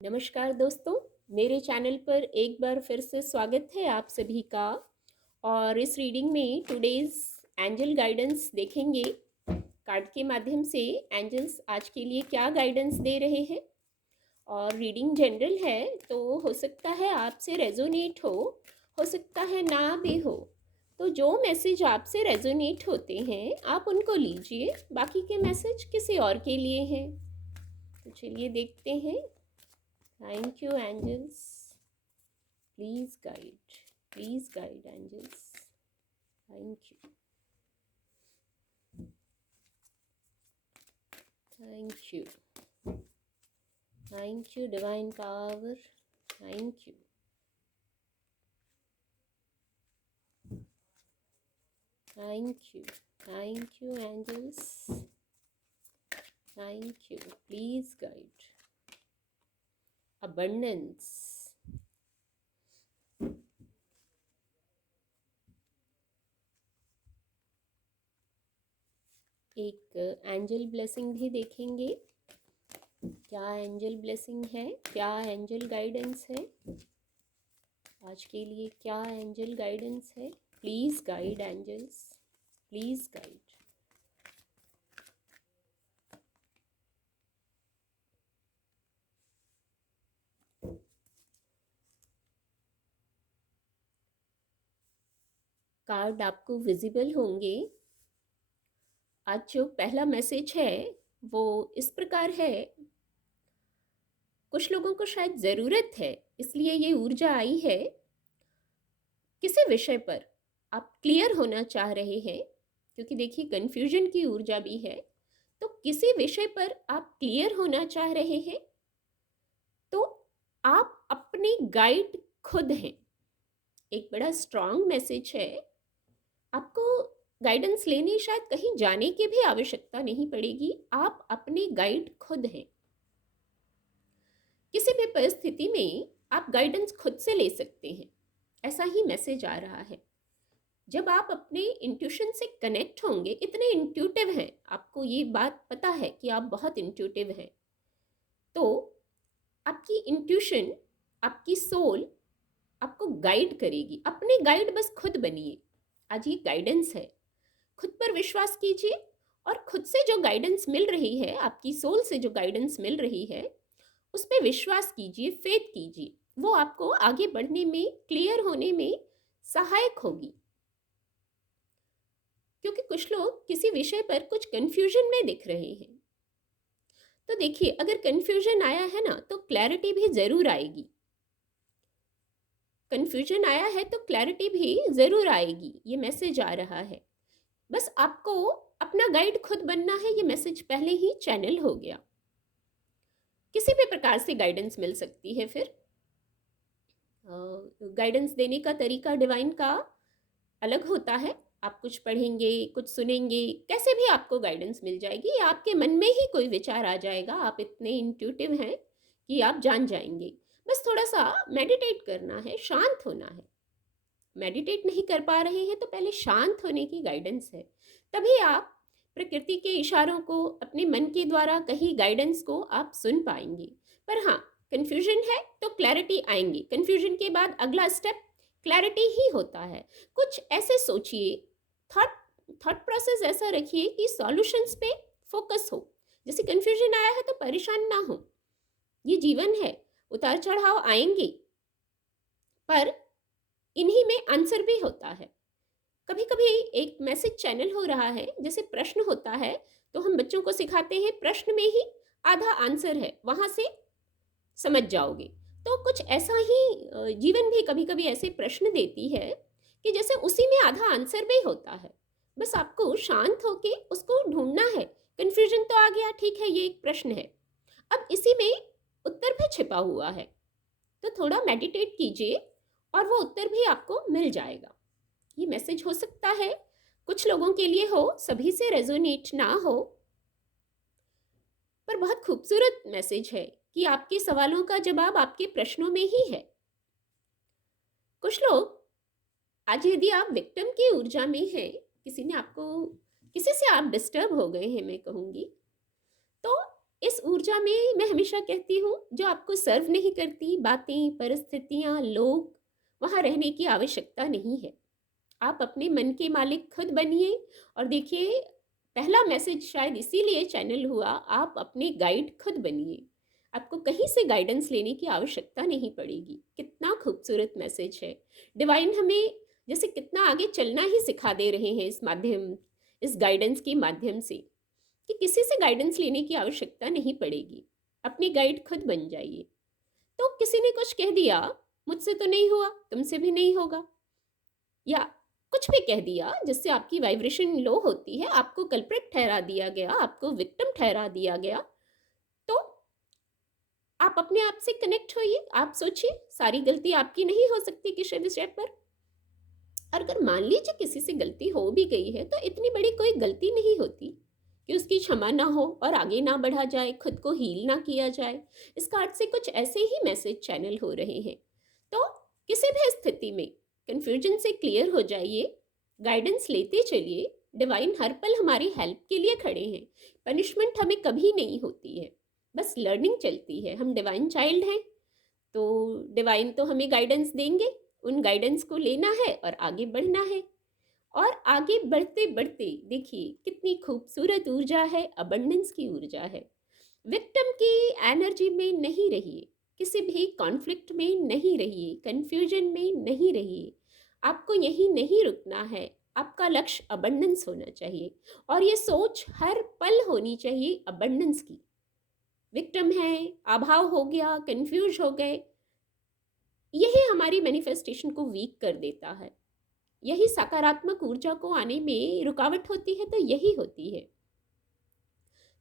नमस्कार दोस्तों, मेरे चैनल पर एक बार फिर से स्वागत है आप सभी का। और इस रीडिंग में टुडेज़ एंजल गाइडेंस देखेंगे। कार्ड के माध्यम से एंजल्स आज के लिए क्या गाइडेंस दे रहे हैं। और रीडिंग जनरल है तो हो सकता है आपसे रेजोनेट हो सकता है ना भी हो। तो जो मैसेज आपसे रेजोनेट होते हैं आप उनको लीजिए, बाकी के मैसेज किसी और के लिए हैं। तो चलिए देखते हैं। Thank you, angels. Please guide, angels. Thank you. Thank you. Thank you, divine power. Thank you. Thank you. Thank you, angels. Thank you. Please guide. Abundance. एक एंजल ब्लेसिंग भी देखेंगे। क्या एंजल ब्लेसिंग है, क्या एंजल गाइडेंस है आज के लिए, क्या एंजल गाइडेंस है। Please guide angels, please guide. Card आपको विजिबल होंगे। आज जो पहला मैसेज है वो इस प्रकार है। कुछ लोगों को शायद ज़रूरत है, इसलिए ये ऊर्जा आई है। किसी विषय पर आप क्लियर होना चाह रहे हैं, क्योंकि देखिए कन्फ्यूजन की ऊर्जा भी है। तो किसी विषय पर आप क्लियर होना चाह रहे हैं, तो आप अपने गाइड खुद हैं। एक बड़ा स्ट्रांग मैसेज है। आपको गाइडेंस लेने शायद कहीं जाने की भी आवश्यकता नहीं पड़ेगी, आप अपने गाइड खुद हैं। किसी भी परिस्थिति में आप गाइडेंस खुद से ले सकते हैं, ऐसा ही मैसेज आ रहा है। जब आप अपने इंट्यूशन से कनेक्ट होंगे, इतने इंट्यूटिव हैं, आपको ये बात पता है कि आप बहुत इंट्यूटिव हैं, तो आपकी इंट्यूशन, आपकी सोल आपको गाइड करेगी। अपने गाइड बस खुद बनिए। आज ये गाइडेंस है, खुद पर विश्वास कीजिए और खुद से जो गाइडेंस मिल रही है, आपकी सोल से जो गाइडेंस मिल रही है, उस पर विश्वास कीजिए, फेथ कीजिए। वो आपको आगे बढ़ने में, क्लियर होने में सहायक होगी। क्योंकि कुछ लोग किसी विषय पर कुछ कंफ्यूजन में दिख रहे हैं। तो देखिए, अगर कंफ्यूजन आया है ना, तो क्लैरिटी भी जरूर आएगी। कंफ्यूजन आया है तो क्लैरिटी भी जरूर आएगी, ये मैसेज आ रहा है। बस आपको अपना गाइड खुद बनना है। ये मैसेज पहले ही चैनल हो गया। किसी भी प्रकार से गाइडेंस मिल सकती है। फिर गाइडेंस देने का तरीका डिवाइन का अलग होता है। आप कुछ पढ़ेंगे, कुछ सुनेंगे, कैसे भी आपको गाइडेंस मिल जाएगी, या आपके मन में ही कोई विचार आ जाएगा। आप इतने इंट्यूटिव हैं कि आप जान जाएंगे। बस थोड़ा सा मेडिटेट करना है, शांत होना है। मेडिटेट नहीं कर पा रहे हैं तो पहले शांत होने की गाइडेंस है। तभी आप प्रकृति के इशारों को, अपने मन के द्वारा कही गाइडेंस को आप सुन पाएंगे। पर हाँ, कंफ्यूजन है तो क्लैरिटी आएंगी। कंफ्यूजन के बाद अगला स्टेप क्लैरिटी ही होता है। कुछ ऐसे सोचिए, थॉट थॉट प्रोसेस ऐसा रखिए कि सॉल्यूशंस पे फोकस हो। जैसे कंफ्यूजन आया है तो परेशान ना हो, ये जीवन है, उतार चढ़ाव आएंगे, पर इन्हीं में आंसर भी होता है। कभी कभी एक मैसेज चैनल हो रहा है, जैसे प्रश्न होता है, तो हम बच्चों को सिखाते हैं प्रश्न में ही आधा आंसर है, वहां से समझ जाओगे। तो कुछ ऐसा ही जीवन भी कभी कभी ऐसे प्रश्न देती है कि जैसे उसी में आधा आंसर भी होता है। बस आपको शांत होके उसको ढूंढना है। कंफ्यूजन तो आ गया, ठीक है, ये एक प्रश्न है, अब इसी में उत्तर भी छिपा हुआ है। तो थोड़ा मेडिटेट कीजिए और वो उत्तर भी आपको मिल जाएगा। ये मैसेज हो सकता है कुछ लोगों के लिए हो, सभी से रेजोनेट ना हो, पर बहुत खूबसूरत मैसेज है कि आपके सवालों का जवाब आपके प्रश्नों में ही है। कुछ लोग, आज यदि आप विक्टिम की ऊर्जा में हैं, किसी ने आपको, किसी से आप डिस्टर्ब हो गए हैं, मैं कहूंगी, तो इस ऊर्जा में मैं हमेशा कहती हूँ, जो आपको सर्व नहीं करती, बातें, परिस्थितियाँ, लोग, वहाँ रहने की आवश्यकता नहीं है। आप अपने मन के मालिक खुद बनिए। और देखिए, पहला मैसेज शायद इसीलिए चैनल हुआ, आप अपने गाइड खुद बनिए। आपको कहीं से गाइडेंस लेने की आवश्यकता नहीं पड़ेगी। कितना खूबसूरत मैसेज है। डिवाइन हमें जैसे कितना आगे चलना ही सिखा दे रहे हैं इस गाइडेंस के माध्यम से, कि किसी से गाइडेंस लेने की आवश्यकता नहीं पड़ेगी। अपनी गाइड खुद बन जाइए। तो किसी ने कुछ कह दिया, मुझसे तो नहीं हुआ, तुमसे भी नहीं होगा, या कुछ भी कह दिया जिससे आपकी वाइब्रेशन लो होती है, आपको कल्प्रिट ठहरा दिया गया, आपको विक्टिम ठहरा दिया गया, तो आप अपने आप से कनेक्ट होइए। आप सोचिए, सारी गलती आपकी नहीं हो सकती किसी विषय पर। और अगर मान लीजिए किसी से गलती हो भी गई है, तो इतनी बड़ी कोई गलती नहीं होती कि उसकी क्षमा ना हो और आगे ना बढ़ा जाए, खुद को हील ना किया जाए। इस कार्ड से कुछ ऐसे ही मैसेज चैनल हो रहे हैं। तो किसी भी स्थिति में कन्फ्यूजन से क्लियर हो जाइए, गाइडेंस लेते चलिए। डिवाइन हर पल हमारी हेल्प के लिए खड़े हैं। पनिशमेंट हमें कभी नहीं होती है, बस लर्निंग चलती है। हम डिवाइन चाइल्ड हैं, तो डिवाइन तो हमें गाइडेंस देंगे। उन गाइडेंस को लेना है और आगे बढ़ना है। और आगे बढ़ते बढ़ते देखिए कितनी खूबसूरत ऊर्जा है, अबंडेंस की ऊर्जा है। विक्टिम की एनर्जी में नहीं रहिए, किसी भी कॉन्फ्लिक्ट में नहीं रहिए, कंफ्यूजन में नहीं रहिए। आपको यहीं नहीं रुकना है। आपका लक्ष्य अबंडेंस होना चाहिए, और ये सोच हर पल होनी चाहिए अबंडेंस की। विक्टिम है, अभाव हो गया, कंफ्यूज हो गए, यही हमारी मैनिफेस्टेशन को वीक कर देता है। यही सकारात्मक ऊर्जा को आने में रुकावट होती है, तो यही होती है।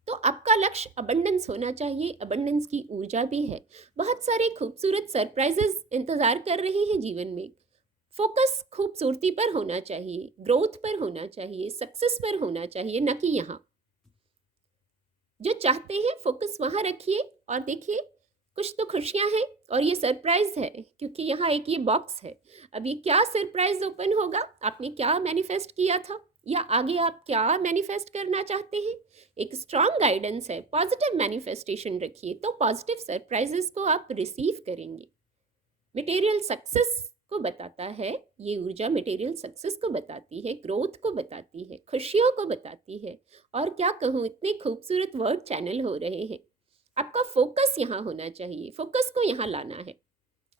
तो आपका लक्ष्य अबंडेंस होना चाहिए। अबंडेंस की ऊर्जा भी है। बहुत सारे खूबसूरत सरप्राइजेस इंतजार कर रहे हैं जीवन में। फोकस खूबसूरती पर होना चाहिए, ग्रोथ पर होना चाहिए, सक्सेस पर होना चाहिए, न कि यहाँ। जो चाहते हैं फोकस वहाँ रखिए, और देखिए कुछ तो खुशियाँ हैं, और ये सरप्राइज है, क्योंकि यहाँ एक ये बॉक्स है। अब ये क्या सरप्राइज ओपन होगा, आपने क्या मैनिफेस्ट किया था, या आगे आप क्या मैनिफेस्ट करना चाहते हैं। एक स्ट्रॉन्ग गाइडेंस है, पॉजिटिव मैनिफेस्टेशन रखिए, तो पॉजिटिव सरप्राइजेस को आप रिसीव करेंगे। मटेरियल सक्सेस को बताता है, ये ऊर्जा मटेरियल सक्सेस को बताती है, ग्रोथ को बताती है, खुशियों को बताती है। और क्या कहूँ, इतने खूबसूरत वर्ड चैनल हो रहे हैं। आपका फोकस यहाँ होना चाहिए, फोकस को यहाँ लाना है।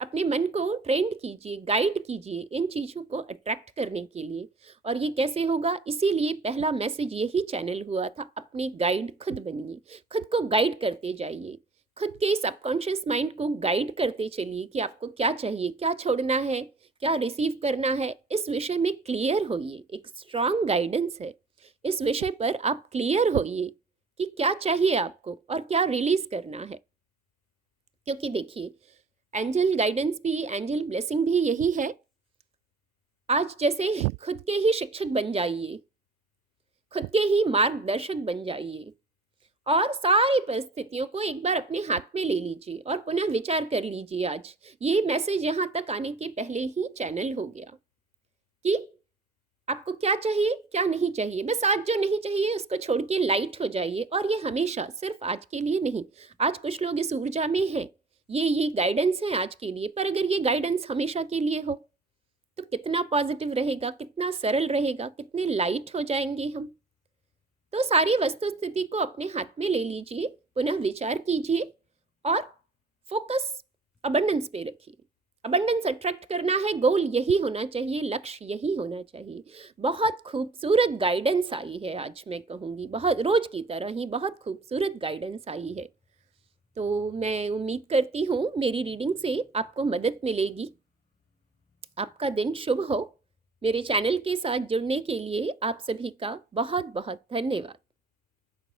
अपने मन को ट्रेंड कीजिए, गाइड कीजिए इन चीज़ों को अट्रैक्ट करने के लिए। और ये कैसे होगा, इसीलिए पहला मैसेज यही चैनल हुआ था, अपनी गाइड खुद बनिए। खुद को गाइड करते जाइए, खुद के सबकॉन्शियस माइंड को गाइड करते चलिए कि आपको क्या चाहिए, क्या छोड़ना है, क्या रिसीव करना है। इस विषय में क्लियर होइए, एक स्ट्रॉन्ग गाइडेंस है। इस विषय पर आप क्लियर होइए कि क्या चाहिए आपको और क्या रिलीज करना है। क्योंकि देखिए, एंजल गाइडेंस भी, एंजल ब्लेसिंग भी यही है। आज जैसे खुद के ही शिक्षक बन जाइए, खुद के ही मार्गदर्शक बन जाइए, और सारी परिस्थितियों को एक बार अपने हाथ में ले लीजिए और पुनः विचार कर लीजिए। आज ये मैसेज यहाँ तक आने के पहले ही चैनल हो गया कि आपको क्या चाहिए, क्या नहीं चाहिए। बस आज जो नहीं चाहिए उसको छोड़ के लाइट हो जाइए। और ये हमेशा, सिर्फ आज के लिए नहीं। आज कुछ लोग इस ऊर्जा में हैं, ये गाइडेंस है आज के लिए, पर अगर ये गाइडेंस हमेशा के लिए हो तो कितना पॉजिटिव रहेगा, कितना सरल रहेगा, कितने लाइट हो जाएंगे हम। तो सारी वस्तु स्थिति को अपने हाथ में ले लीजिए, पुनः विचार कीजिए, और फोकस अबंडेंस पे रखिए। अबंडेंस अट्रैक्ट करना है, गोल यही होना चाहिए, लक्ष्य यही होना चाहिए। बहुत खूबसूरत गाइडेंस आई है आज, मैं कहूँगी बहुत, रोज की तरह ही बहुत खूबसूरत गाइडेंस आई है। तो मैं उम्मीद करती हूँ मेरी रीडिंग से आपको मदद मिलेगी। आपका दिन शुभ हो। मेरे चैनल के साथ जुड़ने के लिए आप सभी का बहुत बहुत धन्यवाद।